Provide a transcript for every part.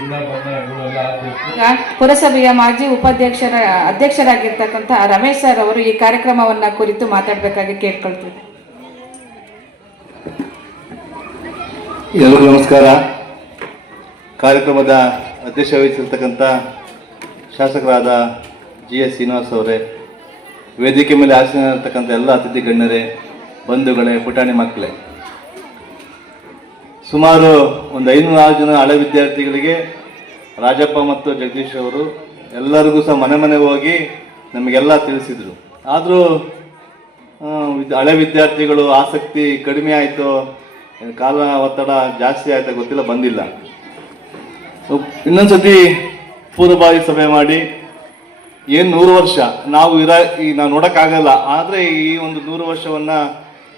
ಈಗ ಪುರಸಭೆಯ ಮಾಜಿ ಅಧ್ಯಕ್ಷರಾಗಿರ್ತಕ್ಕಂಥ ರಮೇಶ್ ಸರ್ ಅವರು ಈ ಕಾರ್ಯಕ್ರಮವನ್ನ ಕುರಿತು ಮಾತಾಡಬೇಕಾಗಿ ಕೇಳ್ಕೊಳ್ತೀವಿ. ಎಲ್ಲರಿಗೂ ನಮಸ್ಕಾರ. ಕಾರ್ಯಕ್ರಮದ ಅಧ್ಯಕ್ಷ ವಹಿಸಿರ್ತಕ್ಕಂಥ ಶಾಸಕರಾದ GS ಶ್ರೀನಿವಾಸ್ ಅವರೇ, ವೇದಿಕೆ ಮೇಲೆ ಆಸೀನರಾಗಿರ್ತಕ್ಕಂಥ ಎಲ್ಲ ಅತಿಥಿ ಗಣ್ಯರೇ, ಬಂಧುಗಳೇ, ಪುಟಾಣಿ ಮಕ್ಕಳೇ, ಸುಮಾರು ಒಂದು 506 ಜನ ಹಳೆ ವಿದ್ಯಾರ್ಥಿಗಳಿಗೆ ರಾಜಪ್ಪ ಮತ್ತು ಜಗದೀಶ್ ಅವರು ಎಲ್ಲರಿಗೂ ಸಹ ಮನೆ ಮನೆಗೆ ಹೋಗಿ ನಮಗೆಲ್ಲ ತಿಳಿಸಿದರು. ಆದರೂ ಹಳೆ ವಿದ್ಯಾರ್ಥಿಗಳು ಆಸಕ್ತಿ ಕಡಿಮೆ ಆಯಿತು, ಕಾಲ ಒತ್ತಡ ಜಾಸ್ತಿ ಆಯ್ತಾ ಗೊತ್ತಿಲ್ಲ, ಬಂದಿಲ್ಲ. ಇನ್ನೊಂದ್ಸತಿ ಪೂರ್ವಭಾವಿ ಸಭೆ ಮಾಡಿ ಏನು 100 ವರ್ಷ ನಾವು ನೋಡೋಕ್ಕಾಗಲ್ಲ, ಆದರೆ ಈ ಒಂದು 100 ವರ್ಷವನ್ನು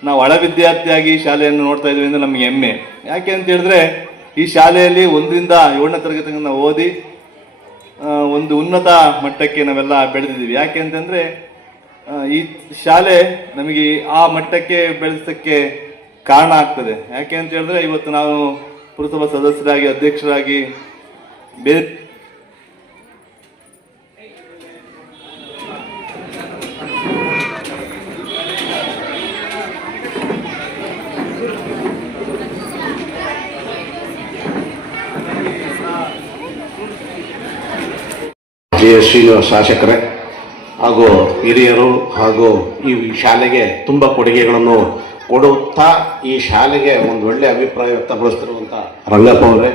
ನಾವು ಹಳೆ ವಿದ್ಯಾರ್ಥಿಯಾಗಿ ಶಾಲೆಯನ್ನು ನೋಡ್ತಾ ಇದ್ವಿ ಅಂದರೆ ನಮಗೆ ಹೆಮ್ಮೆ. ಯಾಕೆ ಅಂತ ಹೇಳಿದ್ರೆ ಈ ಶಾಲೆಯಲ್ಲಿ 1ರಿಂದ 7ನೇ ತರಗತಿ ನಾವು ಓದಿ ಒಂದು ಉನ್ನತ ಮಟ್ಟಕ್ಕೆ ನಾವೆಲ್ಲ ಬೆಳೆದಿದ್ದೀವಿ. ಯಾಕೆ ಅಂತಂದರೆ ಈ ಶಾಲೆ ನಮಗೆ ಆ ಮಟ್ಟಕ್ಕೆ ಬೆಳೆಸೋಕ್ಕೆ ಕಾರಣ ಆಗ್ತದೆ. ಯಾಕೆ ಅಂತ ಹೇಳಿದ್ರೆ ಇವತ್ತು ನಾವು ಪುರಸಭಾ ಸದಸ್ಯರಾಗಿ, ಅಧ್ಯಕ್ಷರಾಗಿ, ಬೇರೆ GS ಶ್ರೀನಿವಾಸ್ ಶಾಸಕರೇ ಹಾಗೂ ಹಿರಿಯರು ಹಾಗೂ ಈ ಶಾಲೆಗೆ ತುಂಬ ಕೊಡುಗೆಗಳನ್ನು ಕೊಡುತ್ತಾ ಈ ಶಾಲೆಗೆ ಒಂದು ಒಳ್ಳೆಯ ಅಭಿಪ್ರಾಯ ವ್ಯಕ್ತಪಡಿಸ್ತಿರುವಂಥ ರಂಗಪ್ಪ ಅವರೇ,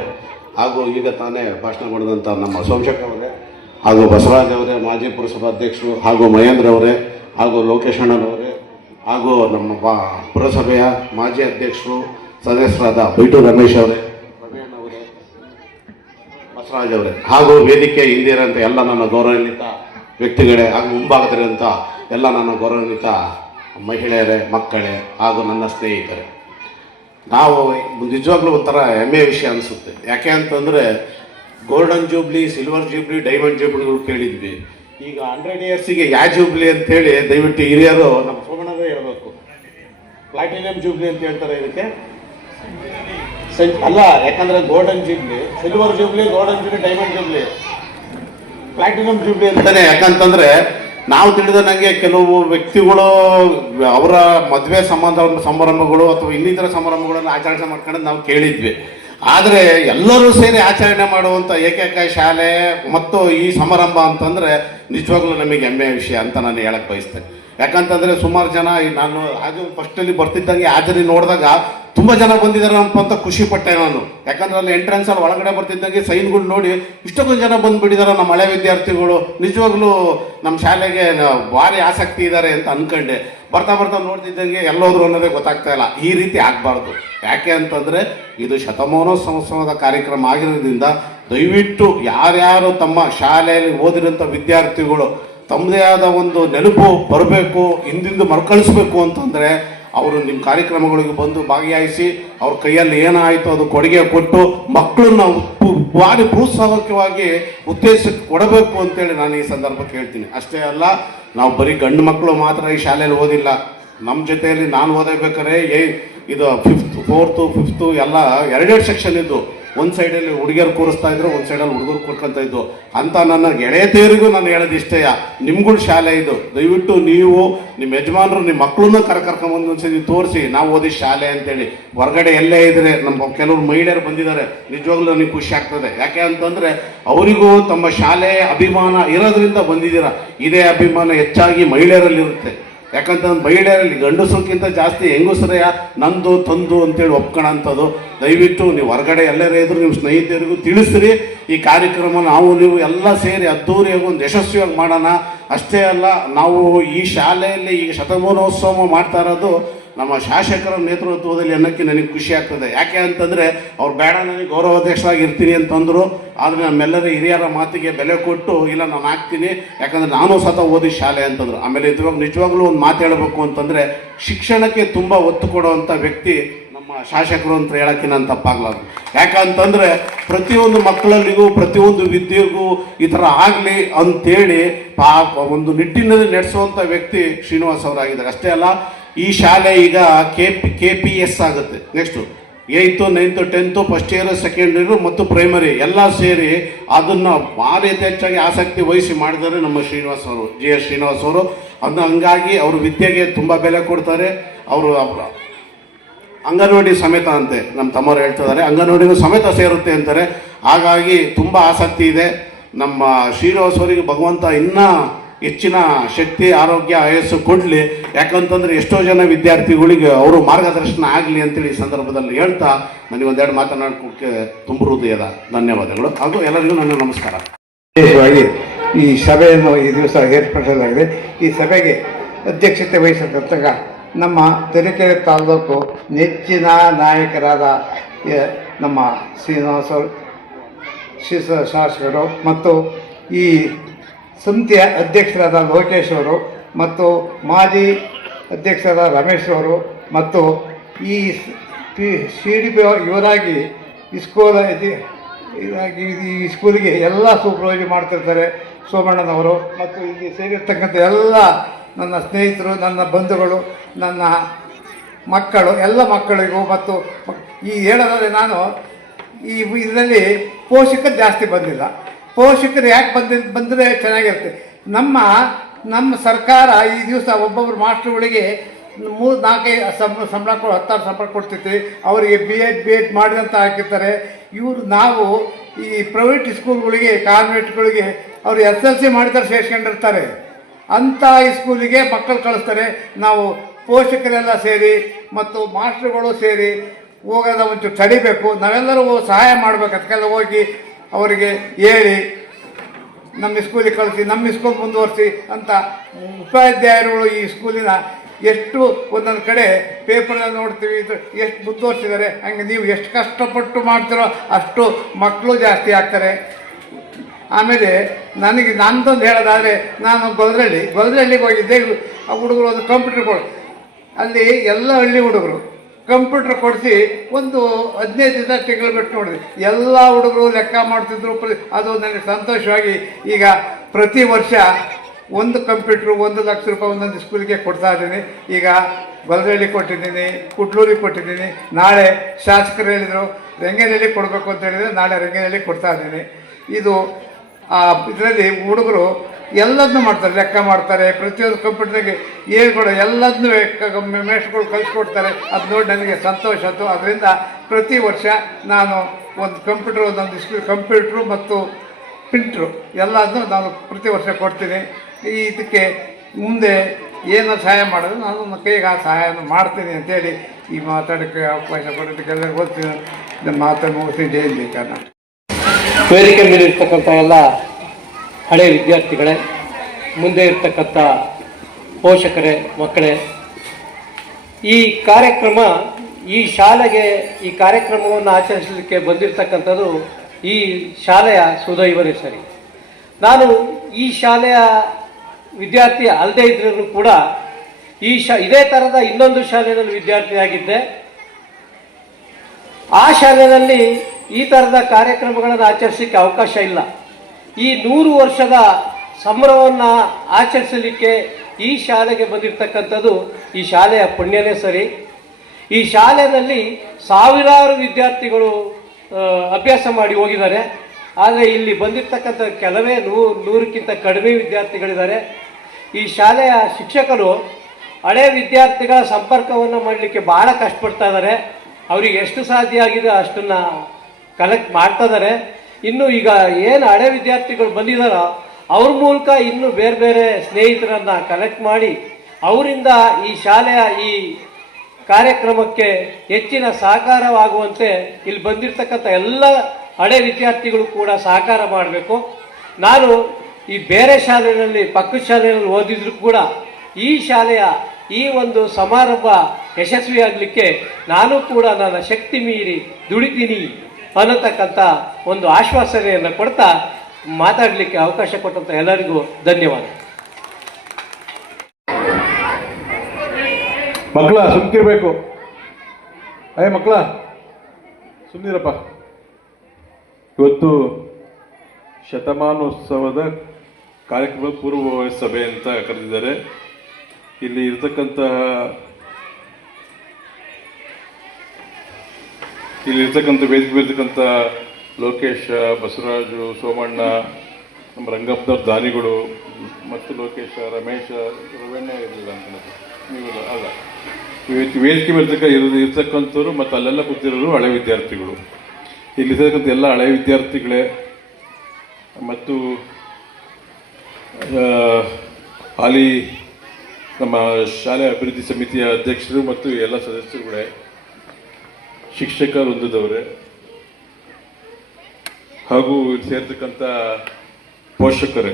ಹಾಗೂ ಈಗ ತಾನೇ ಭಾಷಣ ಮಾಡಿದಂಥ ನಮ್ಮ ಸೋಮಶೇಖರ್ ಅವರೇ, ಹಾಗೂ ಬಸವರಾಜ್ ಅವರೇ ಮಾಜಿ ಪುರಸಭಾಧ್ಯಕ್ಷರು, ಹಾಗೂ ಮಹೇಂದ್ರ ಅವರೇ, ಹಾಗೂ ಲೋಕೇಶ್ ಅಣ್ಣನವರೇ, ಹಾಗೂ ನಮ್ಮ ಪುರಸಭೆಯ ಮಾಜಿ ಅಧ್ಯಕ್ಷರು ಸದಸ್ಯರಾದ ಬೈಟು ರಮೇಶ್ ಅವರೇ, ಪ್ರವೀಣ್ ಅವರೇ, ಬಸವರಾಜ್ ಅವರೇ, ಹಾಗೂ ವೇದಿಕೆ ಹಿಂದಿರಂಥ ಎಲ್ಲ ನನ್ನ ಗೌರವಾನ್ವಿತ ವ್ಯಕ್ತಿಗಳೇ, ಹಾಗೂ ಮುಂಭಾಗದಲ್ಲಿರುವಂಥ ಎಲ್ಲ ನನ್ನ ಗೌರವಾನ್ವಿತ ಮಹಿಳೆಯರೇ, ಮಕ್ಕಳೇ, ಹಾಗೂ ನನ್ನ ಸ್ನೇಹಿತರೆ, ನಾವು ನಿಜವಾಗ್ಲೂ ಒಂಥರ ಹೆಮ್ಮೆಯ ವಿಷಯ ಅನಿಸುತ್ತೆ. ಯಾಕೆ ಅಂತಂದರೆ golden jubilee, silver jubilee, diamond ಜೂಬ್ಲಿಗಳು ಕೇಳಿದ್ವಿ. ಈಗ 100 ಇಯರ್ಸಿಗೆ ಯಾ ಜೂಬ್ಲಿ ಅಂತೇಳಿ ದಯವಿಟ್ಟು ಹಿರಿಯರು ನಮ್ಮ ಸೋಮಣ್ಣರೇ ಹೇಳಬೇಕು. ಪ್ಲಾಟಿನಮ್ ಜೂಬ್ಲಿ ಅಂತ ಹೇಳ್ತಾರೆ ಇದಕ್ಕೆ ಅಲ್ಲ, ಯಾಕಂದರೆ golden jubilee, silver jubilee, golden jubilee, diamond jubilee, platinum jubilee ಅಂತಾನೆ. ಯಾಕಂತಂದರೆ ನಾವು ತಿಳಿದ ನನಗೆ ಕೆಲವು ವ್ಯಕ್ತಿಗಳು ಅವರ ಮದುವೆ ಸಮಾರಂಭಗಳು ಅಥವಾ ಇನ್ನಿತರ ಸಮಾರಂಭಗಳನ್ನು ಆಚರಣೆ ಮಾಡ್ಕೊಂಡು ನಾವು ಕೇಳಿದ್ವಿ. ಆದರೆ ಎಲ್ಲರೂ ಸೇರಿ ಆಚರಣೆ ಮಾಡುವಂಥ ಏಕೈಕ ಶಾಲೆ ಮತ್ತು ಈ ಸಮಾರಂಭ ಅಂತಂದರೆ ನಿಜವಾಗ್ಲೂ ನಮಗೆ ಹೆಮ್ಮೆಯ ವಿಷಯ ಅಂತ ನಾನು ಹೇಳಕ್ಕೆ ಬಯಸ್ತೇನೆ. ಯಾಕಂತಂದರೆ ಸುಮಾರು ಜನ ನಾನು ಅದು ಫಸ್ಟಲ್ಲಿ ಬರ್ತಿದ್ದಂಗೆ ಹಾಜರಿ ನೋಡಿದಾಗ ತುಂಬ ಜನ ಬಂದಿದ್ದಾರೆ ಅಂತ ಖುಷಿ ಪಟ್ಟೆ ನಾನು. ಯಾಕಂದ್ರೆ ಅಲ್ಲಿ ಎಂಟ್ರೆನ್ಸಲ್ಲಿ ಒಳಗಡೆ ಬರ್ತಿದ್ದಂಗೆ ಸೈನ್ಗಳು ನೋಡಿ ಇಷ್ಟೊಂದು ಜನ ಬಂದುಬಿಟ್ಟಿದ್ದಾರೆ ನಮ್ಮ ಹಳೆ ವಿದ್ಯಾರ್ಥಿಗಳು, ನಿಜವಾಗ್ಲೂ ನಮ್ಮ ಶಾಲೆಗೆ ಭಾರಿ ಆಸಕ್ತಿ ಇದ್ದಾರೆ ಅಂತ ಅಂದ್ಕೊಂಡೆ. ಬರ್ತಾ ಬರ್ತಾ ನೋಡ್ತಿದ್ದಂಗೆ ಎಲ್ಲೋದ್ರು ಅನ್ನೋದೇ ಗೊತ್ತಾಗ್ತಾ ಇಲ್ಲ. ಈ ರೀತಿ ಆಗಬಾರ್ದು. ಯಾಕೆ ಅಂತಂದರೆ ಇದು ಶತಮಾನೋತ್ಸವದ ಕಾರ್ಯಕ್ರಮ ಆಗಿರೋದ್ರಿಂದ ದಯವಿಟ್ಟು ಯಾರ್ಯಾರು ತಮ್ಮ ಶಾಲೆಯಲ್ಲಿ ಓದಿರೋಂಥ ವಿದ್ಯಾರ್ಥಿಗಳು ತಮ್ಮದೇ ಆದ ಒಂದು ನೆನಪು ಬರಬೇಕು, ಹಿಂದಿಂದು ಮರುಕಳಿಸ್ಬೇಕು ಅಂತಂದರೆ ಅವರು ನಿಮ್ಮ ಕಾರ್ಯಕ್ರಮಗಳಿಗೆ ಬಂದು ಭಾಗಿಯಾಗಿಸಿ ಅವ್ರ ಕೈಯಲ್ಲಿ ಏನಾಯಿತು ಅದು ಕೊಡುಗೆ ಕೊಟ್ಟು ಮಕ್ಕಳನ್ನ ಭಾರಿ ಪ್ರೋತ್ಸಾಹಕವಾಗಿ ಉತ್ತೇಜಿಸಿ ಕೊಡಬೇಕು ಅಂತೇಳಿ ನಾನು ಈ ಸಂದರ್ಭಕ್ಕೆ ಹೇಳ್ತೀನಿ. ಅಷ್ಟೇ ಅಲ್ಲ, ನಾವು ಬರೀ ಗಂಡು ಮಕ್ಕಳು ಮಾತ್ರ ಈ ಶಾಲೆಯಲ್ಲಿ ಓದಿಲ್ಲ. ನಮ್ಮ ಜೊತೆಯಲ್ಲಿ ನಾನು ಓದಬೇಕಾದ್ರೆ ಇದು 4th 5th ಎಲ್ಲ 2 ಸೆಕ್ಷನ್ ಇದ್ದು, ಒಂದು ಸೈಡಲ್ಲಿ ಹುಡುಗಿಯರು ಕೂರಿಸ್ತಾ ಇದ್ರು, ಒಂದು ಸೈಡಲ್ಲಿ ಹುಡುಗರು ಕೂರ್ಕೊಂತ ಇದ್ದು ಅಂತ ನನ್ನ ಗೆಳೆಯತೆಯರಿಗೂ ನಾನು ಹೇಳೋದಿಷ್ಟೇ, ನಿಮ್ಗಳ ಶಾಲೆ ಇದು. ದಯವಿಟ್ಟು ನೀವು ನಿಮ್ಮ ಯಜಮಾನರು ನಿಮ್ಮ ಮಕ್ಕಳನ್ನ ಕರ್ಕೊಂಬಂದು ಒಂದ್ಸತಿ ತೋರಿಸಿ ನಾವು ಓದಿ ಶಾಲೆ ಅಂತೇಳಿ. ಹೊರಗಡೆ ಎಲ್ಲೇ ಇದ್ರೆ ನಮ್ಮ ಕೆಲವರು ಮಹಿಳೆಯರು ಬಂದಿದ್ದಾರೆ, ನಿಜವಾಗ್ಲೂ ನನಗೆ ಖುಷಿ ಆಗ್ತದೆ. ಯಾಕೆ ಅಂತಂದರೆ ಅವರಿಗೂ ತಮ್ಮ ಶಾಲೆ ಅಭಿಮಾನ ಇರೋದ್ರಿಂದ ಬಂದಿದ್ದೀರ. ಇದೇ ಅಭಿಮಾನ ಹೆಚ್ಚಾಗಿ ಮಹಿಳೆಯರಲ್ಲಿರುತ್ತೆ. ಯಾಕಂತಂದ್ರೆ ಮಹಿಳೆಯರಲ್ಲಿ ಗಂಡಸರಿಗಿಂತ ಜಾಸ್ತಿ ಹೆಂಗಸರೇ ನಂದು ತಂದು ಅಂತೇಳಿ ಒಪ್ಕೊಳ್ಳೋಂಥದ್ದು. ದಯವಿಟ್ಟು ನೀವು ಹೊರಗಡೆ ಎಲ್ಲರೇ ಇದ್ರು ನಿಮ್ಮ ಸ್ನೇಹಿತರಿಗೂ ತಿಳಿಸ್ರಿ. ಈ ಕಾರ್ಯಕ್ರಮ ನಾವು ನೀವು ಎಲ್ಲ ಸೇರಿ ಅದ್ದೂರಿಯಾಗಿ ಒಂದು ಯಶಸ್ವಿಯಾಗಿ ಮಾಡೋಣ. ಅಷ್ಟೇ ಅಲ್ಲ, ನಾವು ಈ ಶಾಲೆಯಲ್ಲಿ ಈಗ ಶತಮಾನೋತ್ಸವ ಮಾಡ್ತಾ ಇರೋದು ನಮ್ಮ ಶಾಸಕರ ನೇತೃತ್ವದಲ್ಲಿ ಅನ್ನೋಕ್ಕೆ ನನಗೆ ಖುಷಿ ಆಗ್ತದೆ. ಯಾಕೆ ಅಂತಂದರೆ ಅವ್ರು ಬೇಡ ನನಗೆ ಗೌರವಾಧ್ಯಕ್ಷರಾಗಿ ಇರ್ತೀನಿ ಅಂತಂದರು. ಆದರೆ ನಮ್ಮೆಲ್ಲರ ಹಿರಿಯರ ಮಾತಿಗೆ ಬೆಲೆ ಕೊಟ್ಟು ಇಲ್ಲ ನಾನು ಆಗ್ತೀನಿ, ಯಾಕಂದರೆ ನಾನು ಸತ ಓದಿ ಶಾಲೆ ಅಂತಂದರು. ಆಮೇಲೆ ಇವಾಗ ನಿಜವಾಗ್ಲೂ ಒಂದು ಮಾತು ಹೇಳಬೇಕು ಅಂತಂದರೆ ಶಿಕ್ಷಣಕ್ಕೆ ತುಂಬ ಒತ್ತು ಕೊಡುವಂಥ ವ್ಯಕ್ತಿ ನಮ್ಮ ಶಾಸಕರು ಅಂತ ಹೇಳೋಕ್ಕೆ ನಾನು ತಪ್ಪಾಗಲಾರ್ದು. ಯಾಕಂತಂದರೆ ಪ್ರತಿಯೊಂದು ಮಕ್ಕಳಲ್ಲಿಗೂ ಪ್ರತಿಯೊಂದು ವಿದ್ಯೆಗೂ ಈ ಥರ ಆಗಲಿ ಅಂತೇಳಿ ಒಂದು ನಿಟ್ಟಿನಲ್ಲಿ ನಡೆಸುವಂಥ ವ್ಯಕ್ತಿ ಶ್ರೀನಿವಾಸ್ ಅವರಾಗಿದ್ದಾರೆ. ಅಷ್ಟೇ ಅಲ್ಲ, ಈ ಶಾಲೆ ಈಗ KPS ಆಗುತ್ತೆ. Next 8th 9th 10th first year second year ಮತ್ತು ಪ್ರೈಮರಿ ಎಲ್ಲ ಸೇರಿ ಅದನ್ನು ಭಾರಿ ಹೆಚ್ಚಾಗಿ ಆಸಕ್ತಿ ವಹಿಸಿ ಮಾಡಿದ್ದಾರೆ ನಮ್ಮ ಶ್ರೀನಿವಾಸ್ ಅವರು, JS ಶ್ರೀನಿವಾಸ್ ಅವರು. ಹಂಗಾಗಿ ಅವರು ವಿದ್ಯೆಗೆ ತುಂಬ ಬೆಲೆ ಕೊಡ್ತಾರೆ. ಅವರು ಅಂಗನವಾಡಿ ಸಮೇತ ಅಂತೆ ನಮ್ಮ ತಮ್ಮರು ಹೇಳ್ತಿದ್ದಾರೆ, ಅಂಗನವಾಡಿನೂ ಸಮೇತ ಸೇರುತ್ತೆ ಅಂತಾರೆ. ಹಾಗಾಗಿ ತುಂಬ ಆಸಕ್ತಿ ಇದೆ. ನಮ್ಮ ಶ್ರೀನಿವಾಸ್ ಅವರಿಗೆ ಭಗವಂತ ಇನ್ನೂ ಹೆಚ್ಚಿನ ಶಕ್ತಿ, ಆರೋಗ್ಯ, ಆಯಸ್ಸು ಕೊಡಲಿ. ಯಾಕಂತಂದರೆ ಎಷ್ಟೋ ಜನ ವಿದ್ಯಾರ್ಥಿಗಳಿಗೆ ಅವರು ಮಾರ್ಗದರ್ಶನ ಆಗಲಿ ಅಂತೇಳಿ ಈ ಸಂದರ್ಭದಲ್ಲಿ ಹೇಳ್ತಾ ನನಗೊಂದೆರಡು ಮಾತನಾಡೋಕ್ಕೆ ತುಂಬ ಹೃದಯದ ಧನ್ಯವಾದಗಳು ಹಾಗೂ ಎಲ್ಲರಿಗೂ ನನ್ನ ನಮಸ್ಕಾರ. ವಿಶೇಷವಾಗಿ ಈ ಸಭೆಯನ್ನು ಈ ದಿವಸ ಏರ್ಪಡಿಸಲಾಗಿದೆ. ಈ ಸಭೆಗೆ ಅಧ್ಯಕ್ಷತೆ ವಹಿಸತಕ್ಕ ನಮ್ಮ ತರೀಕೆರೆ ತಾಲೂಕು ನೆಚ್ಚಿನ ನಾಯಕರಾದ ನಮ್ಮ ಶ್ರೀನಿವಾಸ ಶಾಸಕರು ಮತ್ತು ಈ ಸಮಿತಿಯ ಅಧ್ಯಕ್ಷರಾದ ಲೋಕೇಶ್ ಅವರು ಮತ್ತು ಮಾಜಿ ಅಧ್ಯಕ್ಷರಾದ ರಮೇಶ್ ಅವರು ಮತ್ತು ಈ CDP ಇವರಾಗಿ ಈ ಸ್ಕೂಲಿಗೆ ಎಲ್ಲ ಸೂಪರ್ವೈಸ್ ಮಾಡ್ತಿರ್ತಾರೆ ಸೋಮಣ್ಣನವರು ಮತ್ತು ಇಲ್ಲಿ ಸೇರಿರ್ತಕ್ಕಂಥ ಎಲ್ಲ ನನ್ನ ಸ್ನೇಹಿತರು, ನನ್ನ ಬಂಧುಗಳು, ನನ್ನ ಮಕ್ಕಳು, ಎಲ್ಲ ಮಕ್ಕಳಿಗೂ ಮತ್ತು ಈ ಹೇಳೋದಾದರೆ ನಾನು ಈ ಇದರಲ್ಲಿ ಪೋಷಕರು ಜಾಸ್ತಿ ಬಂದಿಲ್ಲ. ಪೋಷಕರು ಯಾಕೆ ಬಂದರೆ ಚೆನ್ನಾಗಿರುತ್ತೆ. ನಮ್ಮ ಸರ್ಕಾರ ಈ ದಿವಸ ಒಬ್ಬೊಬ್ಬರು ಮಾಸ್ಟರ್ಗಳಿಗೆ 3-4 ಸಂಬಳ 10,000 ಸಂಬಳ ಕೊಡ್ತೈತಿ. ಅವರಿಗೆ B.Ed ಮಾಡಿದಂತ ಹಾಕಿರ್ತಾರೆ. ನಾವು ಈ ಪ್ರೈವೇಟ್ ಸ್ಕೂಲ್ಗಳಿಗೆ, ಕಾನ್ವೆಂಟ್ಗಳಿಗೆ ಅವರು SLC ಮಾಡಿದ್ರೆ ಸೇರಿಸ್ಕೊಂಡಿರ್ತಾರೆ. ಅಂಥ ಸ್ಕೂಲಿಗೆ ಮಕ್ಕಳು ಕಳಿಸ್ತಾರೆ. ನಾವು ಪೋಷಕರೆಲ್ಲ ಸೇರಿ ಮತ್ತು ಮಾಸ್ಟರ್ಗಳು ಸೇರಿ ಹೋಗೋದ ಒಂಚೂರು ತಡಿಬೇಕು. ನಾವೆಲ್ಲರೂ ಸಹಾಯ ಮಾಡಬೇಕು. ಅದಕ್ಕೆಲ್ಲ ಹೋಗಿ ಅವರಿಗೆ ಹೇಳಿ ನಮ್ಮ ಸ್ಕೂಲಿಗೆ ಕಳಿಸಿ, ನಮ್ಮ ಸ್ಕೂಲ್ ಮುಂದುವರಿಸಿ ಅಂತ ಉಪಾಧ್ಯಾಯರುಗಳು ಈ ಸ್ಕೂಲಿನ ಎಷ್ಟು ಒಂದೊಂದು ಕಡೆ ಪೇಪರ್ನಲ್ಲಿ ನೋಡ್ತೀವಿ ಎಷ್ಟು ಮುಂದುವರಿಸಿದ್ದಾರೆ. ಹಂಗೆ ನೀವು ಎಷ್ಟು ಕಷ್ಟಪಟ್ಟು ಮಾಡ್ತೀರೋ ಅಷ್ಟು ಮಕ್ಕಳು ಜಾಸ್ತಿ ಆಗ್ತಾರೆ. ಆಮೇಲೆ ನನಗೆ ನಂದೊಂದು ಹೇಳೋದಾದರೆ, ನಾನು ಗೊಲ್ರಳ್ಳಿಗೆ ಹೋಗಿದ್ದೆ. ಆ ಹುಡುಗರು ಒಂದು ಕಂಪ್ಯೂಟರ್ ಅಲ್ಲಿ ಎಲ್ಲ ಹಳ್ಳಿ ಹುಡುಗರು ಕಂಪ್ಯೂಟರ್ ಕೊಡಿಸಿ ಒಂದು 15 ದಿವಸ ತಿಂಗಳು ಬಿಟ್ಟು ನೋಡಿದೆ. ಎಲ್ಲ ಹುಡುಗರು ಲೆಕ್ಕ ಮಾಡ್ತಿದ್ರು. ಅದು ನನಗೆ ಸಂತೋಷವಾಗಿ ಈಗ ಪ್ರತಿ ವರ್ಷ ಒಂದು ಕಂಪ್ಯೂಟ್ರು 1 ಲಕ್ಷ ರೂಪಾಯಿ ಒಂದೊಂದು ಸ್ಕೂಲಿಗೆ ಕೊಡ್ತಾ ಇದ್ದೀನಿ. ಈಗ ಗೊಲ್ರಳ್ಳಿ ಕೊಟ್ಟಿದ್ದೀನಿ, ಕುಡ್ಲೂರಿಗೆ ಕೊಟ್ಟಿದ್ದೀನಿ. ನಾಳೆ ಶಾಸಕರು ಹೇಳಿದರು ರಂಗೇನಹಳ್ಳಿ ಕೊಡಬೇಕು ಅಂತ ಹೇಳಿದರೆ ನಾಳೆ ರಂಗೇನಹಳ್ಳಿ ಕೊಡ್ತಾ ಇದ್ದೀನಿ. ಇದು ಇದರಲ್ಲಿ ಹುಡುಗರು ಎಲ್ಲದನ್ನೂ ಮಾಡ್ತಾರೆ, ಲೆಕ್ಕ ಮಾಡ್ತಾರೆ. ಪ್ರತಿಯೊಂದು ಕಂಪ್ಯೂಟರ್ಗೆ ಹೇಳ್ಕೊಡೋ ಎಲ್ಲದನ್ನೂ ಮೇಷ್ಟ್ರುಗಳು ಕಲಿಸ್ಕೊಡ್ತಾರೆ. ಅದು ನೋಡಿ ನನಗೆ ಸಂತೋಷ ಆಯಿತು. ಅದರಿಂದ ಪ್ರತಿ ವರ್ಷ ನಾನು ಒಂದು ಕಂಪ್ಯೂಟ್ರು, ಒಂದೊಂದು ಸ್ಕೂಲ್ ಕಂಪ್ಯೂಟ್ರು ಮತ್ತು ಪ್ರಿಂಟ್ರು ಎಲ್ಲದನ್ನೂ ನಾನು ಪ್ರತಿ ವರ್ಷ ಕೊಡ್ತೀನಿ. ಇದಕ್ಕೆ ಮುಂದೆ ಏನು ಸಹಾಯ ಮಾಡೋದು ನಾನು ನನ್ನ ಕೈಗೆ ಆ ಸಹಾಯವನ್ನು ಮಾಡ್ತೀನಿ ಅಂತೇಳಿ ಈ ಮಾತಾಡೋಕ್ಕೆ ಅವಕಾಶ ಕೊಡೋದಕ್ಕೆಲ್ಲರಿಗೂ ಓದ್ತೀನಿ. ನನ್ನ ಮಾತನ್ನು ಮುಗಿಸ್ತೀನಿ. ಜೈ ಹಿಂದ್ ಕರ್ನಾಟಕ. ವೇದಿಕೆ ಮೇಲೆ ಇರ್ತಕ್ಕಂಥ ಎಲ್ಲ ಹಳೆ ವಿದ್ಯಾರ್ಥಿಗಳೇ, ಮುಂದೆ ಇರ್ತಕ್ಕಂಥ ಪೋಷಕರೇ, ಮಕ್ಕಳೇ, ಈ ಕಾರ್ಯಕ್ರಮ, ಈ ಶಾಲೆಗೆ ಈ ಕಾರ್ಯಕ್ರಮವನ್ನು ಆಚರಿಸಲಿಕ್ಕೆ ಬಂದಿರತಕ್ಕಂಥದ್ದು ಈ ಶಾಲೆಯ ಸುದೈವನೇ ಸರಿ. ನಾನು ಈ ಶಾಲೆಯ ವಿದ್ಯಾರ್ಥಿ ಅಲ್ಲದೇ ಇದ್ರೂ ಕೂಡ ಇದೇ ಥರದ ಇನ್ನೊಂದು ಶಾಲೆಯಲ್ಲಿ ವಿದ್ಯಾರ್ಥಿಯಾಗಿದ್ದೆ. ಆ ಶಾಲೆಯಲ್ಲಿ ಈ ಥರದ ಕಾರ್ಯಕ್ರಮಗಳನ್ನು ಆಚರಿಸಲಿಕ್ಕೆ ಅವಕಾಶ ಇಲ್ಲ. ಈ 100 ವರ್ಷದ ಸಂಭ್ರಮವನ್ನು ಆಚರಿಸಲಿಕ್ಕೆ ಈ ಶಾಲೆಗೆ ಬಂದಿರತಕ್ಕಂಥದ್ದು ಈ ಶಾಲೆಯ ಪುಣ್ಯನೇ ಸರಿ. ಈ ಶಾಲೆಯಲ್ಲಿ ಸಾವಿರಾರು ವಿದ್ಯಾರ್ಥಿಗಳು ಅಭ್ಯಾಸ ಮಾಡಿ ಹೋಗಿದ್ದಾರೆ. ಆದರೆ ಇಲ್ಲಿ ಬಂದಿರತಕ್ಕಂಥ ಕೆಲವೇ 100ಕ್ಕಿಂತ ಕಡಿಮೆ ವಿದ್ಯಾರ್ಥಿಗಳಿದ್ದಾರೆ. ಈ ಶಾಲೆಯ ಶಿಕ್ಷಕರು ಹಳೆ ವಿದ್ಯಾರ್ಥಿಗಳ ಸಂಪರ್ಕವನ್ನು ಮಾಡಲಿಕ್ಕೆ ಭಾಳ ಕಷ್ಟಪಡ್ತಾ ಇದ್ದಾರೆ. ಅವರಿಗೆ ಎಷ್ಟು ಸಾಧ್ಯ ಆಗಿದೆ ಅಷ್ಟನ್ನು ಕಲೆಕ್ಟ್ ಮಾಡ್ತಾ ಇದ್ದಾರೆ. ಇನ್ನು ಈಗ ಏನು ಹಳೆ ವಿದ್ಯಾರ್ಥಿಗಳು ಬಂದಿದ್ದಾರೋ ಅವ್ರ ಮೂಲಕ ಇನ್ನೂ ಬೇರೆ ಬೇರೆ ಸ್ನೇಹಿತರನ್ನು ಕಲೆಕ್ಟ್ ಮಾಡಿ ಅವರಿಂದ ಈ ಶಾಲೆಯ ಈ ಕಾರ್ಯಕ್ರಮಕ್ಕೆ ಹೆಚ್ಚಿನ ಸಹಕಾರವಾಗುವಂತೆ ಇಲ್ಲಿ ಬಂದಿರತಕ್ಕಂಥ ಎಲ್ಲ ಹಳೆ ವಿದ್ಯಾರ್ಥಿಗಳು ಕೂಡ ಸಹಕಾರ ಮಾಡಬೇಕು. ನಾನು ಈ ಬೇರೆ ಶಾಲೆಯಲ್ಲಿ, ಪಕ್ಕದ ಶಾಲೆಯಲ್ಲಿ ಓದಿದ್ರು ಕೂಡ ಈ ಶಾಲೆಯ ಈ ಒಂದು ಸಮಾರಂಭ ಯಶಸ್ವಿಯಾಗಲಿಕ್ಕೆ ನಾನು ಕೂಡ ನನ್ನ ಶಕ್ತಿ ಮೀರಿ ದುಡಿತೀನಿ ಅನ್ನತಕ್ಕಂಥ ಒಂದು ಆಶ್ವಾಸನೆಯನ್ನು ಕೊಡ್ತಾ ಮಾತಾಡಲಿಕ್ಕೆ ಅವಕಾಶ ಕೊಟ್ಟಂಥ ಎಲ್ಲರಿಗೂ ಧನ್ಯವಾದ. ಮಕ್ಕಳ ಸುಮ್ಕಿರ್ಬೇಕು. ಮಕ್ಕಳ ಸುಮ್ಮನಿರಪ್ಪ. ಇವತ್ತು ಶತಮಾನೋತ್ಸವದ ಕಾರ್ಯಕ್ರಮ ಪೂರ್ವಭಾವಿ ಸಭೆ ಅಂತ ಕರೆದಿದ್ದಾರೆ. ಇಲ್ಲಿ ಇರತಕ್ಕಂತಹ ಇಲ್ಲಿರ್ತಕ್ಕಂಥ ವೇದಿಕೆ ಇರ್ತಕ್ಕಂಥ ಲೋಕೇಶ್, ಬಸವರಾಜು, ಸೋಮಣ್ಣ, ನಮ್ಮ ರಂಗಪ್ಪನವ್ರ ದಾನಿಗಳು ಮತ್ತು ಲೋಕೇಶ, ರಮೇಶ, ರವಣ್ಣ ಇರಲಿಲ್ಲ ಅಂತ ನೀವು ಅಲ್ಲ, ಇವತ್ತು ವೇದಿಕೆ ಮೇಲೆ ಇರ್ತಕ್ಕಂಥವ್ರು ಮತ್ತು ಅಲ್ಲೆಲ್ಲ ಕೂತಿರೋರು ಹಳೆ ವಿದ್ಯಾರ್ಥಿಗಳು. ಇಲ್ಲಿರ್ತಕ್ಕಂಥ ಎಲ್ಲ ಹಳೆ ವಿದ್ಯಾರ್ಥಿಗಳೇ ಮತ್ತು ಹಾಲಿ ನಮ್ಮ ಶಾಲೆ ಅಭಿವೃದ್ಧಿ ಸಮಿತಿಯ ಅಧ್ಯಕ್ಷರು ಮತ್ತು ಎಲ್ಲ ಸದಸ್ಯರುಗಳೇ, ಶಿಕ್ಷಕ ವೃಂದದವರೇ ಹಾಗೂ ಸೇರ್ತಕ್ಕಂಥ ಪೋಷಕರೇ,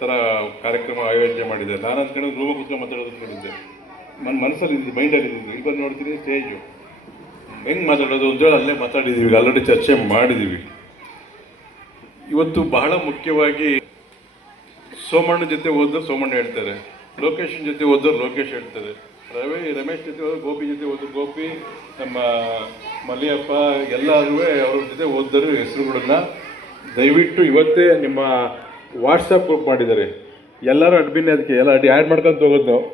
ಥರ ಕಾರ್ಯಕ್ರಮ ಆಯೋಜನೆ ಮಾಡಿದೆ. ನಾನು ಅಂದ್ಕೊಂಡು ರೂಮ ಕೂತ್ಕೊಂಡು ಮಾತಾಡೋದು ನೋಡಿದ್ದೆ, ನನ್ನ ಮನಸ್ಸಲ್ಲಿ ಮೈಂಡಲ್ಲಿ ಈಗ ಬಂದು ನೋಡ್ತೀನಿ ಸ್ಟೇಜು ಹೆಂಗೆ ಮಾತಾಡೋದು ಅಂತೇಳಿ ಅಲ್ಲೇ ಮಾತಾಡಿದ್ದೀವಿ, ಆಲ್ರೆಡಿ ಚರ್ಚೆ ಮಾಡಿದ್ದೀವಿ. ಇವತ್ತು ಬಹಳ ಮುಖ್ಯವಾಗಿ ಸೋಮಣ್ಣ ಜೊತೆ ಹೋದವ್ರು ಸೋಮಣ್ಣ ಹೇಳ್ತಾರೆ, ಲೋಕೇಶನ್ ಜೊತೆ ಹೋದವ್ರು ಲೋಕೇಶ್ ಹೇಳ್ತಾರೆ, ರಮೇಶ್ ಜೊತೆ ಹೋದ್ರು ಗೋಪಿ ಜೊತೆ ಹೋದ್ರು ಗೋಪಿ, ನಮ್ಮ ಮಲ್ಲಿಯಪ್ಪ ಎಲ್ಲರೂ ಅವ್ರ ಜೊತೆ ಓದಿದ್ರು ಹೆಸರುಗಳನ್ನ ದಯವಿಟ್ಟು ಇವತ್ತೇ ನಿಮ್ಮ ವಾಟ್ಸಪ್ ಗ್ರೂಪ್ ಮಾಡಿದ್ದಾರೆ, ಎಲ್ಲರೂ ಅಡ್ಮಿನ್, ಅದಕ್ಕೆ ಎಲ್ಲ ಆ್ಯಡ್ ಮಾಡ್ಕೊಂತ ಹೋಗೋದು ನಾವು.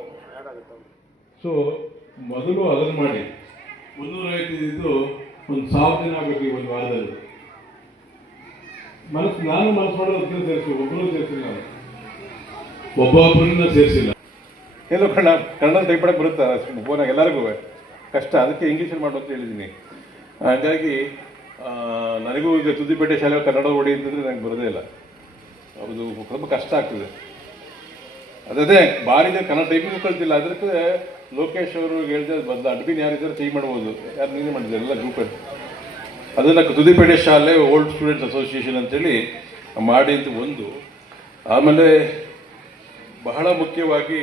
ಸೊ ಮೊದಲು ಅದನ್ನು ಮಾಡಿ 350 ಒಂದು 1000 ಜನ ಆಗಬೇಕು ಒಂದು ವಾರದಲ್ಲಿ. ನಾನು ಮನಸ್ಸು ಮಾಡೋದು ಅದಕ್ಕೆ ಸೇರಿಸಿ, ಒಬ್ಬರು ಸೇರಿಸಿಲ್ಲ, ನಾನು ಒಬ್ಬೊಬ್ಬರನ್ನ ಸೇರಿಸಿಲ್ಲ. ಎಲ್ಲೋ ಕನ್ನಡ ಟೈಪ್ ಮಾಡಕ್ಕೆ ಬರುತ್ತಾ ಫೋನಾಗ ಎಲ್ಲರಿಗೂ ಕಷ್ಟ, ಅದಕ್ಕೆ ಇಂಗ್ಲೀಷಲ್ಲಿ ಮಾಡು ಅಂತ ಹೇಳಿದ್ದೀನಿ. ಹಾಗಾಗಿ ನನಗೂ ಈಗ ತುದಿಪೇಟೆ ಶಾಲೆ ಕನ್ನಡ ಓಡಿ ಅಂತಂದರೆ ನನಗೆ ಬರೋದೇ ಇಲ್ಲ, ಅದು ಸ್ವಲ್ಪ ಕಷ್ಟ ಆಗ್ತದೆ. ಅದೇ ಭಾರಿ ಜನ ಕನ್ನಡ ಟೈಪಿಂಗ್ ಕಲ್ತಿಲ್ಲ, ಅದಕ್ಕೆ ಲೋಕೇಶ್ ಅವರು ಹೇಳಿದ್ರೆ ಬಂದ ಅಡ್ಮಿನ್ ಯಾರಿದ್ದಾರೆ ಚೇಂಜ್ ಮಾಡ್ಬೋದು, ಯಾರು ನೀನೇ ಮಾಡಿದ್ದಾರೆ ಎಲ್ಲ ಗ್ರೂಪಲ್ಲಿ. ಅದನ್ನು ತುದಿಪೇಟೆ ಶಾಲೆ ಓಲ್ಡ್ ಸ್ಟೂಡೆಂಟ್ಸ್ ಅಸೋಸಿಯೇಷನ್ ಅಂತೇಳಿ ಮಾಡಿ ಅಂತ ಒಂದು. ಆಮೇಲೆ ಬಹಳ ಮುಖ್ಯವಾಗಿ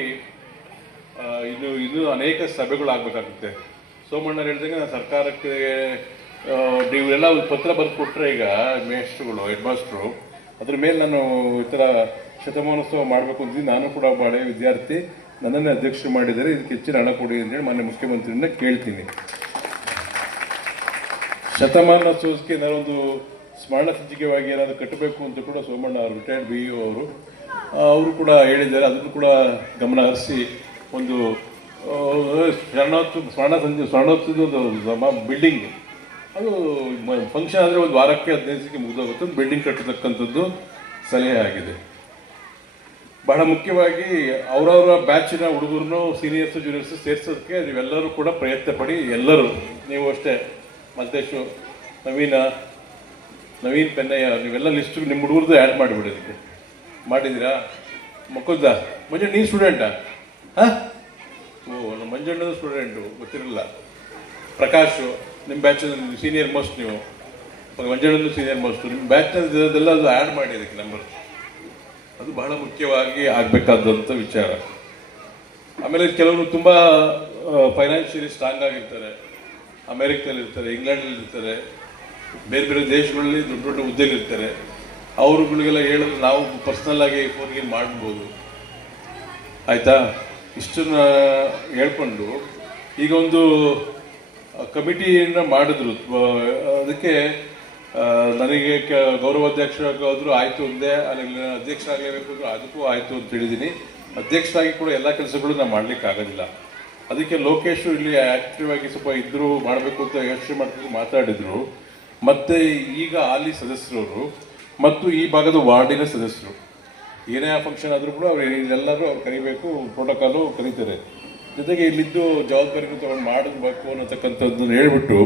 ಇನ್ನೂ ಅನೇಕ ಸಭೆಗಳಾಗಬೇಕಾಗುತ್ತೆ. ಸೋಮಣ್ಣ ಹೇಳಿದಂಗೆ ನಾನು ಸರ್ಕಾರಕ್ಕೆ ನೀವೆಲ್ಲ ಒಂದು ಪತ್ರ ಬರೆದು ಕೊಟ್ಟರೆ ಈಗ ಮೇಸ್ಟ್ರುಗಳು, ಹೆಡ್ ಮಾಸ್ಟ್ರು, ಅದ್ರ ಮೇಲೆ ನಾನು ಈ ಥರ ಶತಮಾನೋತ್ಸವ ಮಾಡಬೇಕು ಅಂತಿದ್ದೀನಿ. ನಾನು ಕೂಡ ಒಬ್ಬ ಹಳೆಯ ವಿದ್ಯಾರ್ಥಿ, ನನ್ನನ್ನೇ ಅಧ್ಯಕ್ಷರು ಮಾಡಿದ್ದಾರೆ, ಇದಕ್ಕೆ ಹೆಚ್ಚಿನ ಹಣ ಕೊಡಿ ಅಂತೇಳಿ ಮಾನ್ಯ ಮುಖ್ಯಮಂತ್ರಿಯನ್ನ ಕೇಳ್ತೀನಿ. ಶತಮಾನೋತ್ಸವಕ್ಕೆ ನಾನೊಂದು ಸ್ಮರಣ ಸಂಚಿಕೆಯಾಗಿ ಏನಾದರೂ ಕಟ್ಟಬೇಕು ಅಂತ ಕೂಡ ಸೋಮಣ್ಣ ಅವರು, ರಿಟೈರ್ಡ್ BEO ಅವರು ಕೂಡ ಹೇಳಿದ್ದಾರೆ. ಅದನ್ನು ಕೂಡ ಗಮನ ಹರಿಸಿ ಒಂದು ಸ್ಮರಣೋತ್ಸವದ ಒಂದು ಬಿಲ್ಡಿಂಗ್, ಅದು ಫಂಕ್ಷನ್ ಆದರೆ ಒಂದು ವಾರಕ್ಕೆ 15 ದಿವಸಕ್ಕೆ ಮುಗಿದೋಗುತ್ತೆ, ಒಂದು ಬಿಲ್ಡಿಂಗ್ ಕಟ್ಟತಕ್ಕಂಥದ್ದು ಸಲಹೆ ಆಗಿದೆ. ಬಹಳ ಮುಖ್ಯವಾಗಿ ಅವರವರ ಬ್ಯಾಚಿನ ಹುಡುಗರನ್ನು ಸೀನಿಯರ್ಸು ಜೂನಿಯರ್ಸು ಸೇರಿಸೋದಕ್ಕೆ ನೀವೆಲ್ಲರೂ ಕೂಡ ಪ್ರಯತ್ನ ಪಡಿ. ಎಲ್ಲರೂ, ನೀವು ಅಷ್ಟೇ, ಮಲ್ತೇಶು, ನವೀನ್ ಪೆನ್ನಯ್ಯ, ನೀವೆಲ್ಲ ಲಿಸ್ಟು ನಿಮ್ಮ ಹುಡುಗರದ್ದು ಆ್ಯಡ್ ಮಾಡಿಬಿಡೋದಕ್ಕೆ ಮಾಡಿದ್ದೀರಾ? ಮಕ್ಕಳ್ದ ಮಂಜಣ್ಣ ನೀನು ಸ್ಟೂಡೆಂಟಾ? ಹಾಂ, ನಮ್ಮ ಮಂಜಣ್ಣದು ಸ್ಟೂಡೆಂಟು ಗೊತ್ತಿರಲಿಲ್ಲ. ಪ್ರಕಾಶು ನಿಮ್ಮ ಬ್ಯಾಚ್ ಸೀನಿಯರ್ ಮೋಸ್ಟ್, ನೀವು ಮಂಜಣ್ಣದು ಸೀನಿಯರ್ ಮೋಸ್ಟು, ನಿಮ್ಮ ಬ್ಯಾಚ್ನದೆಲ್ಲ ಅದು ಆ್ಯಡ್ ಮಾಡಿ ಅದಕ್ಕೆ ನಂಬರ್. ಅದು ಬಹಳ ಮುಖ್ಯವಾಗಿ ಆಗಬೇಕಾದಂಥ ವಿಚಾರ. ಆಮೇಲೆ ಕೆಲವರು ತುಂಬ ಫೈನಾನ್ಷಿಯಲಿ ಸ್ಟ್ರಾಂಗ್ ಆಗಿರ್ತಾರೆ, ಅಮೇರಿಕದಲ್ಲಿರ್ತಾರೆ, ಇಂಗ್ಲೆಂಡಲ್ಲಿರ್ತಾರೆ, ಬೇರೆ ಬೇರೆ ದೇಶಗಳಲ್ಲಿ ದೊಡ್ಡ ದೊಡ್ಡ ಹುದ್ದೆಲಿರ್ತಾರೆ. ಅವ್ರುಗಳಿಗೆಲ್ಲ ಹೇಳಿದ್ರೆ ನಾವು ಪರ್ಸ್ನಲ್ ಆಗಿ ಫೋನ್ಗೆ ಮಾಡ್ಬೋದು, ಆಯಿತಾ? ಇಷ್ಟನ್ನ ಹೇಳ್ಕೊಂಡು ಈಗ ಒಂದು ಕಮಿಟಿಯನ್ನು ಮಾಡಿದ್ರು. ಅದಕ್ಕೆ ನನಗೆ ಗೌರವಾಧ್ಯಕ್ಷರಾಗೋದ್ರು ಆಯಿತು ಅಂದೆ, ಅಲ್ಲಿ ಅಧ್ಯಕ್ಷರಾಗಲೇಬೇಕು ಅಂದರು, ಅದಕ್ಕೂ ಆಯಿತು ಅಂತ ಹೇಳಿದ್ದೀನಿ. ಅಧ್ಯಕ್ಷರಾಗಿ ಕೂಡ ಎಲ್ಲ ಕೆಲಸಗಳು ನಾವು ಮಾಡಲಿಕ್ಕೆ ಆಗೋದಿಲ್ಲ. ಅದಕ್ಕೆ ಲೋಕೇಶು ಇಲ್ಲಿ ಆ್ಯಕ್ಟಿವ್ ಆಗಿ ಸ್ವಲ್ಪ ಇದ್ದರು, ಮಾಡಬೇಕು ಅಂತ ಯೋಚನೆ ಮಾಡ್ತಿದ್ರು, ಮಾತಾಡಿದರು. ಮತ್ತು ಈಗ ಹಾಲಿ ಸದಸ್ಯರವರು ಮತ್ತು ಈ ಭಾಗದ ವಾರ್ಡಿನ ಸದಸ್ಯರು ಏನೇ ಫಂಕ್ಷನ್ ಆದರೂ ಕೂಡ ಎಲ್ಲರೂ ಅವ್ರು ಕರಿಬೇಕು, ಪ್ರೋಟೋಕಾಲು ಕರೀತಾರೆ. ಜೊತೆಗೆ ಇಲ್ಲಿದ್ದು ಜವಾಬ್ದಾರಿಗಳು ತಗೊಂಡು ಮಾಡಬೇಕು ಅನ್ನತಕ್ಕಂಥದ್ದನ್ನು ಹೇಳ್ಬಿಟ್ಟು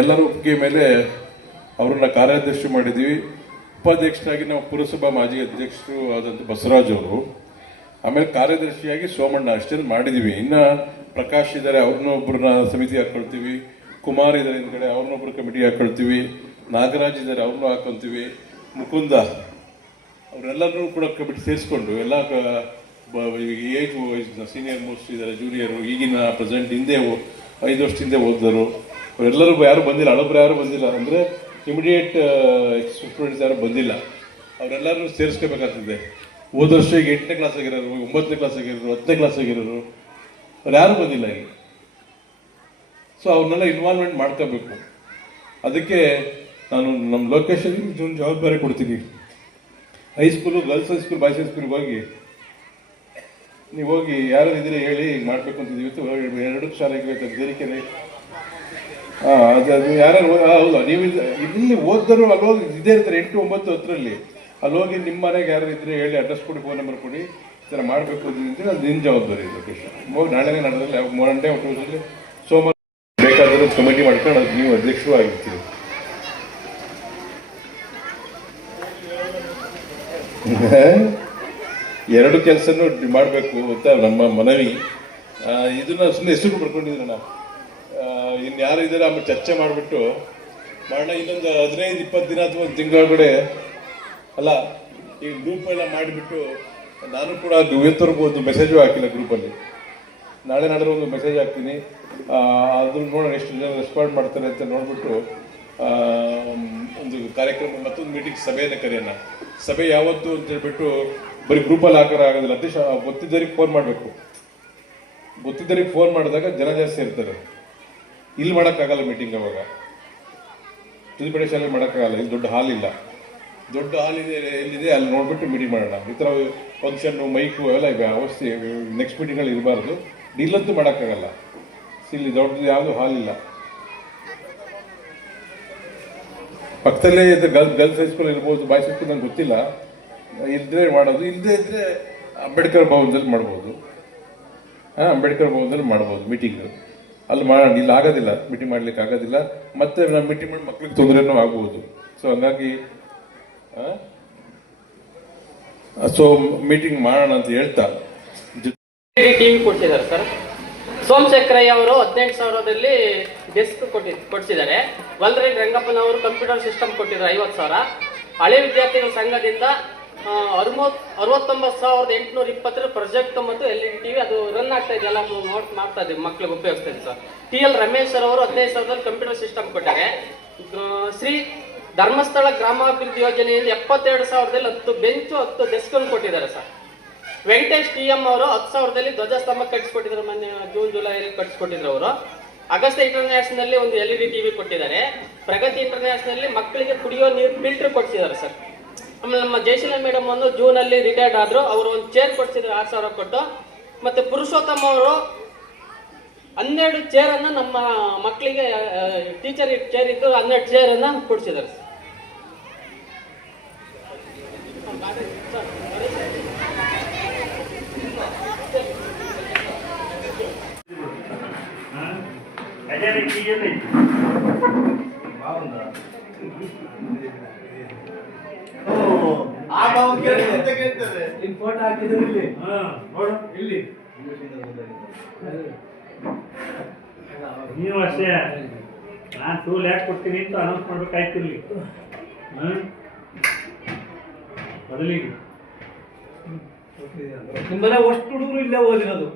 ಎಲ್ಲರ ಒಪ್ಪಿಗೆ ಮೇಲೆ ಅವ್ರನ್ನ ಕಾರ್ಯಾಧ್ಯಕ್ಷರು ಮಾಡಿದ್ದೀವಿ. ಉಪಾಧ್ಯಕ್ಷರಾಗಿ ನಾವು ಪುರಸಭಾ ಮಾಜಿ ಅಧ್ಯಕ್ಷರು ಆದಂಥ ಬಸವರಾಜ್ ಅವರು, ಆಮೇಲೆ ಕಾರ್ಯದರ್ಶಿಯಾಗಿ ಸೋಮಣ್ಣ, ಅಷ್ಟೇ ಮಾಡಿದ್ದೀವಿ. ಇನ್ನು ಪ್ರಕಾಶ್ ಇದ್ದಾರೆ, ಅವ್ರನ್ನೊಬ್ಬರನ್ನ ಸಮಿತಿ ಹಾಕ್ಕೊಳ್ತೀವಿ. ಕುಮಾರ್ ಇದ್ದಾರೆ ಹಿಂದ್ಗಡೆ, ಅವ್ರನ್ನೊಬ್ಬರು ಕಮಿಟಿ ಹಾಕ್ಕೊಳ್ತೀವಿ. ನಾಗರಾಜ್ ಇದ್ದಾರೆ, ಅವ್ರನ್ನೂ ಹಾಕ್ಕೊಳ್ತೀವಿ. ಮುಕುಂದ, ಅವರೆಲ್ಲರೂ ಕೂಡ ಕಮಿಟಿ ಸೇರಿಸ್ಕೊಂಡು ಎಲ್ಲ ಏಜ್ ಸೀನಿಯರ್ ಮೋಸ್ಟ್ ಇದ್ದಾರೆ, ಜೂನಿಯರು, ಈಗಿನ ಪ್ರೆಸೆಂಟ್, ಹಿಂದೆ 5 ವರ್ಷ ಹಿಂದೆ ಓದಿದರು, ಅವರೆಲ್ಲರೂ ಯಾರು ಬಂದಿಲ್ಲ, ಹಳಬ್ರು ಯಾರು ಬಂದಿಲ್ಲ, ಅಂದರೆ ಇಮಿಡಿಯೇಟ್ ಸ್ಟೂಡೆಂಟ್ಸ್ ಯಾರು ಬಂದಿಲ್ಲ. ಅವರೆಲ್ಲರೂ ಸೇರಿಸ್ಕೋಬೇಕಾಗ್ತದೆ. ಹೋದ ವರ್ಷ ಈಗ 8ನೇ ಕ್ಲಾಸ್ ಆಗಿರೋರು, 9ನೇ ಕ್ಲಾಸ್ ಆಗಿರೋರು, 10ನೇ ಕ್ಲಾಸ್ ಆಗಿರೋರು, ಅವ್ರು ಯಾರು ಬಂದಿಲ್ಲ ಈಗ. ಸೊ ಅವ್ರನ್ನೆಲ್ಲ ಇನ್ವಾಲ್ವ್ಮೆಂಟ್ ಮಾಡ್ಕೋಬೇಕು. ಅದಕ್ಕೆ ನಾನು ನಮ್ಮ ಲೊಕೇಶನ್ಗೆ ಒಂದು ಜವಾಬ್ದಾರಿ ಕೊಡ್ತೀನಿ. ಹೈಸ್ಕೂಲು, ಗರ್ಲ್ಸ್ ಹೈಸ್ಕೂಲ್, ಬಾಯ್ಸ್ ಹೈಸ್ಕೂಲ್ಗೆ ಹೋಗಿ ನೀವು ಹೋಗಿ ಯಾರು ಇದ್ರೆ ಹೇಳಿ ಮಾಡಬೇಕು ಅಂತಿದ್ದೀವಿ. 2 ಶಾಲೆಗೆ ಬೇಕು, ಬೇರಿಕೆರೆ ಅದು ಯಾರು ಹೌದಾ ನೀವು ಇಲ್ಲಿ ಓದಿದ್ರು ಅಲ್ಲಿ ಹೋಗಿ ಇದೇ ಇರ್ತಾರೆ 8, 9, 10ರಲ್ಲಿ ಅಲ್ಲಿ ಹೋಗಿ ನಿಮ್ಮ ಮನೆಗೆ ಯಾರು ಇದ್ರೆ ಹೇಳಿ ಅಡ್ರೆಸ್ ಕೊಡಿ, ಫೋನ್ ನಂಬರ್ ಕೊಡಿ, ಈ ಥರ ಮಾಡಬೇಕು ಅಂತೇಳಿ ಅದು ನಿನ್ನ ಜವಾಬ್ದಾರಿ ಲೊಕೇಶನ್. ಹೋಗಿ ನಾಳೆನೇ ನಡೆದಲ್ಲಿ ಮೊನ್ನೆ ಒಟ್ಟು ಸೋಮವಾರ ಬೇಕಾದರೂ ಕಮಿಟಿ ಮಾಡ್ಕೊಂಡು ಅದು ನೀವು ಅಧ್ಯಕ್ಷರು ಆಗಿರ್ತೀವಿ. ಎರಡು ಕೆಲಸನೂ ಮಾಡಬೇಕು ಅಂತ ನಮ್ಮ ಮನವಿ. ಇದನ್ನ ಸುಮ್ಮನೆ ಹೆಸರು ಬರ್ಕೊಂಡಿದ್ದೀರಣ್ಣ, ಇನ್ನು ಯಾರು ಇದ್ದಾರೆ ಆಮೇಲೆ ಚರ್ಚೆ ಮಾಡಿಬಿಟ್ಟು ಮಾಡೋಣ. ಇನ್ನೊಂದು 15-20 ದಿನ ಅಥವಾ ಒಂದು ತಿಂಗಳೊಳಗಡೆ ಅಲ್ಲ, ಈ ಗ್ರೂಪ್ ಎಲ್ಲ ಮಾಡಿಬಿಟ್ಟು ನಾನು ಕೂಡ ಇವತ್ತವರೆಗೂ ಒಂದು ಮೆಸೇಜು ಹಾಕಿಲ್ಲ ಗ್ರೂಪಲ್ಲಿ. ನಾಳೆ ನಾಡ್ರೆ ಒಂದು ಮೆಸೇಜ್ ಹಾಕ್ತೀನಿ, ಅದು ನೋಡೋಣ ಎಷ್ಟು ಜನ ರೆಸ್ಪಾಂಡ್ ಮಾಡ್ತಾರೆ ಅಂತ ನೋಡ್ಬಿಟ್ಟು ಒಂದು ಕಾರ್ಯಕ್ರಮ ಮತ್ತೊಂದು ಮೀಟಿಂಗ್ ಸಭೆಯನ್ನು ಕರೆಯೋಣ. ಸಭೆ ಯಾವತ್ತು ಅಂತ ಹೇಳ್ಬಿಟ್ಟು ಬರೀ ಗ್ರೂಪಲ್ಲಿ ಹಾಕೋರು ಆಗೋದಿಲ್ಲ. ಅಧ್ಯಕ್ಷ ಗೊತ್ತಿದ್ದರಿಗೆ ಫೋನ್ ಮಾಡಬೇಕು. ಗೊತ್ತಿದ್ದರಿಗೆ ಫೋನ್ ಮಾಡಿದಾಗ ಜನ ಜಾಸ್ತಿ ಇರ್ತಾರೆ. ಇಲ್ಲಿ ಮಾಡೋಕ್ಕಾಗಲ್ಲ ಮೀಟಿಂಗ್, ಅವಾಗ ತಿದ್ದುಪಡಿ ಶಾಲೆ ಮಾಡೋಕ್ಕಾಗಲ್ಲ. ಇಲ್ಲಿ ದೊಡ್ಡ ಹಾಲ್ ಇಲ್ಲ. ದೊಡ್ಡ ಹಾಲ್ ಇದೆ ಎಲ್ಲಿದೆ ಅಲ್ಲಿ ನೋಡ್ಬಿಟ್ಟು ಮೀಟಿಂಗ್ ಮಾಡೋಣ. ಈ ಥರ ಫಂಕ್ಷನ್ನು ಮೈಕು ಎಲ್ಲ ಇವೆ ಅವಸ್ಥೆ. ನೆಕ್ಸ್ಟ್ ಮೀಟಿಂಗಲ್ಲಿ ಇರಬಾರ್ದು. ಇಲ್ಲಂತೂ ಮಾಡೋಕ್ಕಾಗಲ್ಲ. ಇಲ್ಲಿ ದೊಡ್ಡದು ಯಾವುದು ಹಾಲ್ ಇಲ್ಲ. ಪಕ್ಕದಲ್ಲೇ ಇದ್ದರೆ ಗರ್ಲ್ಸ್ ಹೈಸ್ಕೂಲ್ ಇರ್ಬೋದು, ಬಾಯ್ಸ್ ಹೈಸ್ಕೂಲ್ ನಂಗೆ ಗೊತ್ತಿಲ್ಲ. ಇಲ್ಲದೆ ಮಾಡೋದು, ಇಲ್ಲದೇ ಇದ್ದರೆ ಅಂಬೇಡ್ಕರ್ ಭವನದಲ್ಲಿ ಮಾಡ್ಬೋದು. ಅಂಬೇಡ್ಕರ್ ಭವನದಲ್ಲಿ ಮಾಡ್ಬೋದು ಮೀಟಿಂಗ್. ಅಲ್ಲಿ ಮಾಡೋಣ. ಇಲ್ಲಿ ಆಗೋದಿಲ್ಲ, ಮೀಟಿಂಗ್ ಮಾಡ್ಲಿಕ್ಕೆ ಆಗೋದಿಲ್ಲ. ಮತ್ತೆ ನಾವು ಮೀಟಿಂಗ್ ಮಾಡಿ ಮಕ್ಳಿಗೆ ತೊಂದರೆನೂ ಆಗ್ಬೋದು. ಸೊ ಹಂಗಾಗಿ ಮೀಟಿಂಗ್ ಮಾಡೋಣ ಅಂತ ಹೇಳ್ತಾ ಟಿವಿ ಕೊಡ್ತಿದ್ದಾರೆ ಸರ್. ಸೋಮಶೇಖರಯ್ಯ ಅವರು 18,000ದಲ್ಲಿ ಡೆಸ್ಕ್ ಕೊಡಿಸಿದ್ದಾರೆ. ವಲ್ರೇಡ್ ರಂಗಪ್ಪನವರು ಕಂಪ್ಯೂಟರ್ ಸಿಸ್ಟಮ್ ಕೊಟ್ಟಿದ್ದಾರೆ 50,000. ಹಳೆ ವಿದ್ಯಾರ್ಥಿಗಳ ಸಂಘದಿಂದ 69,820 ಪ್ರೊಜೆಕ್ಟ್ ಮತ್ತು LED ಟಿವಿ ಅದು ರನ್ ಆಗ್ತಾ ಇದೆ, ಎಲ್ಲ ನೋಟ್ ಮಾಡ್ತಾ ಇದೆ, ಮಕ್ಳಿಗೆ ಉಪಯೋಗಿಸ್ತಾ ಇದೆ ಸರ್. TL ರಮೇಶ್ ಅವರು 15,000ದಲ್ಲಿ ಕಂಪ್ಯೂಟರ್ ಸಿಸ್ಟಮ್ ಕೊಟ್ಟಾರೆ. ಶ್ರೀ ಧರ್ಮಸ್ಥಳ ಗ್ರಾಮಾಭಿವೃದ್ಧಿ ಯೋಜನೆಯಿಂದ 72,000ದಲ್ಲಿ 10 ಬೆಂಚು 10 ಡೆಸ್ಕ್ ಕೊಟ್ಟಿದ್ದಾರೆ ಸರ್. ವೆಂಕಟೇಶ್ TM ಅವರು 10,000ದಲ್ಲಿ ಧ್ವಜಸ್ತಂಭ ಕಟ್ಟಿಸ್ಕೊಟ್ಟಿದ್ದಾರೆ. ಮೊನ್ನೆ ಜೂನ್ ಜುಲೈಯಲ್ಲಿ ಕಟ್ಟಿಸ್ಕೊಟ್ಟಿದ್ರು ಅವರು. ಅಗಸ್ತ್ಯ ಇಂಟರ್ನ್ಯಾಷನಲ್ ಒಂದು LED ಟಿವಿ ಕೊಟ್ಟಿದ್ದಾರೆ. ಪ್ರಗತಿ ಇಂಟರ್ನ್ಯಾಷನಲ್ ಮಕ್ಕಳಿಗೆ ಕುಡಿಯೋ ನೀರು ಫಿಲ್ಟರ್ ಕೊಡ್ಸಿದ್ದಾರೆ ಸರ್. ಆಮೇಲೆ ನಮ್ಮ ಜಯಶೀಲ ಮೇಡಮ್ ಒಂದು ಜೂನಲ್ಲಿ ರಿಟೈರ್ಡ್ ಆದ್ರು, ಅವರು ಒಂದು ಚೇರ್ ಕೊಡ್ಸಿದ್ರು 6,000 ಕೊಟ್ಟು. ಮತ್ತೆ ಪುರುಷೋತ್ತಮ ಅವರು 12 ಚೇರ್ ಅನ್ನ ನಮ್ಮ ಮಕ್ಕಳಿಗೆ ಟೀಚರ್ ಚೇರ್ ಇದ್ದು 12 ಚೇರ್ ಅನ್ನ ಕೊಡ್ಸಿದ್ದಾರೆ ಸರ್. ಫೋಟೋ ಹಾಕಿದ್ರೆ ಇಲ್ಲಿ ನೋಡು, ಇಲ್ಲಿ ನೀವು ಅಷ್ಟೇ. ನಾನು ಟೂಲ್ ಯಾಕೆ ಕೊಡ್ತೀನಿ ಅಂತ ಅನೌನ್ಸ್ ಮಾಡ್ಬೇಕಾಯ್ತಿರ್ಲಿ. ಬದಲಿಗೆ ನಿಮ್ಮನೆ ಅಷ್ಟು ಹುಡುಗರು ಇಲ್ಲೇ ಓದಿರೋದು.